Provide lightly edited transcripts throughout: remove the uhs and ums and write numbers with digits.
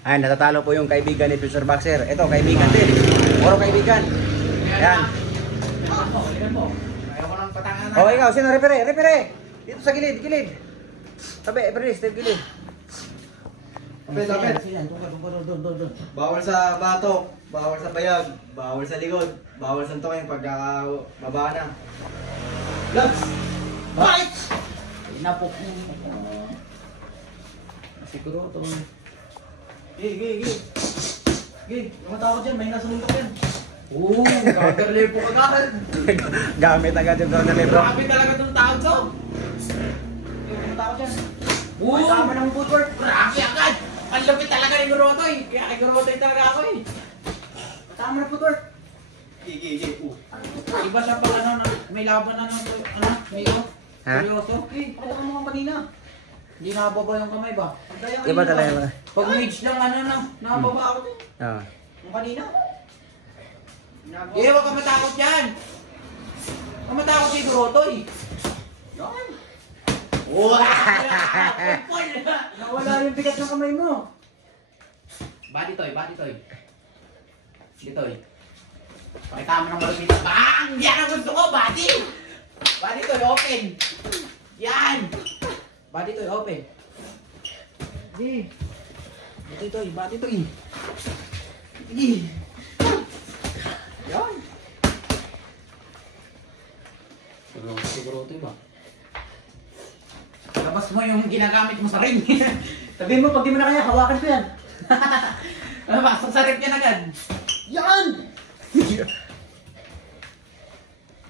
Ayan, natatalo po yung kaibigan ni Future Boxer. Ito, kaibigan din. Puro kaibigan. Ayan. Oh, ikaw, sino? Repere, repere. Dito sa gilid, gilid. Tabi, repere, sa gilid. Lapit. Bawal sa batok, bawal sa bayag, bawal sa likod, bawal sa tokeng pagkakababa na. Laps! Fight! Inapok mo. Siguro ito. Gig, lumatakot dyan, may nasuntok yan. Oo, counter-lepo ka agad. Gamit agad yung counter level. Grabe talaga itong tao to. Lumatakot dyan. Oo, May tama ng footwork. grabe agad. Ang lupit talaga ni Gurotoy. Kaya kay Gurotoy talaga ako eh. Tama ng footwork. Gig. Iba siya pag ano, may laban na ng Mio. Ha? Seryoso. Ano ka mga kanina? Hindi nakababa yung kamay ba? Iba talaga. Pag mage lang ano na, nakababa ako din. Oo. Yung kanina? Eh, huwag ka matakot dyan. Huwag ka matakot si Gurotoy. Yan. Wow! Nawala yung bigat ng kamay mo. Body toy. Ditoy. Pakita mo ng malupit. Bang! Yan ang gusto ko, body! Body toy, open. Yan! Body toy, open. Di. Body toy. Di. Yan. Siguro ito ba? Labas mo yung ginagamit mo sa ring. Sabihin mo, pag di mo na kaya, hawakan ko yan. Labas, sa ring yan agad. Yan!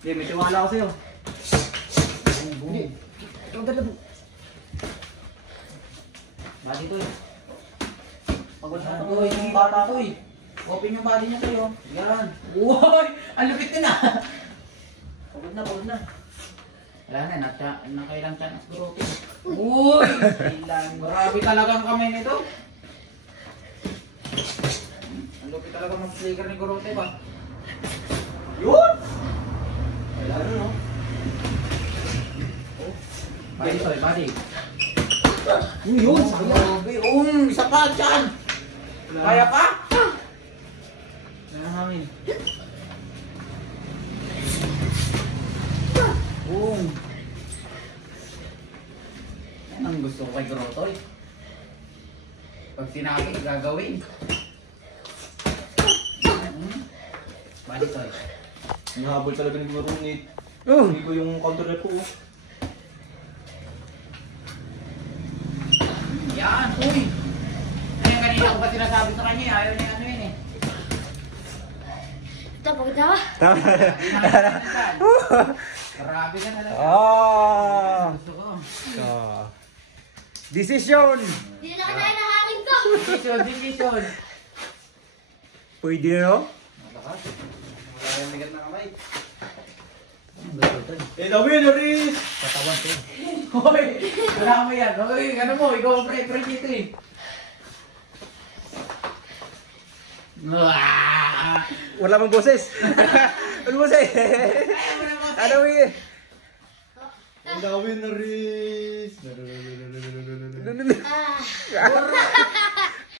Hindi, may tiwala ako sa'yo. Hindi. Ikaw ganda mo. Body toy. Pagod na ito, yung bata ko eh. Open yung body niya sa'yo. Yan. Uy! Ang lupit din ah! Pagod na. Wala na, nakailang tiyan as Gurotoy. Uy! Grabe talagang kamay nito. Ang lupit talaga ng flicker ni Gurotoy ba? Yun! Wala na, no? Body toy, body. Yun! Grabe, isa pa dyan! Kaya pa? Wala na hangin. Yan ang gusto ko kay Gurotoy. Pag sinabi, gagawin. Body toy. Nahabol talaga ni Guro Nate. Oh. Hindi ko yung counter rep ko. Yan, uy! Ngayon kanina ko ba sinasabi sa kanya, ayaw niya ano yun eh. Ito, pagod na ba? Grabe ka talaga. Oh. Gusto ko. Oh. Decision. Hindi na kaya ng hangin ko. Decision. Pwede no? Malakas. Wala yung bigat na kamay. The winner is... Katawan ko. Hoy! Wala mo yan. Hoy, ano mo, ikaw ang pre-pre dito eh. Wala mong boses. Ano boses? Ano yun? The winner is... Ah.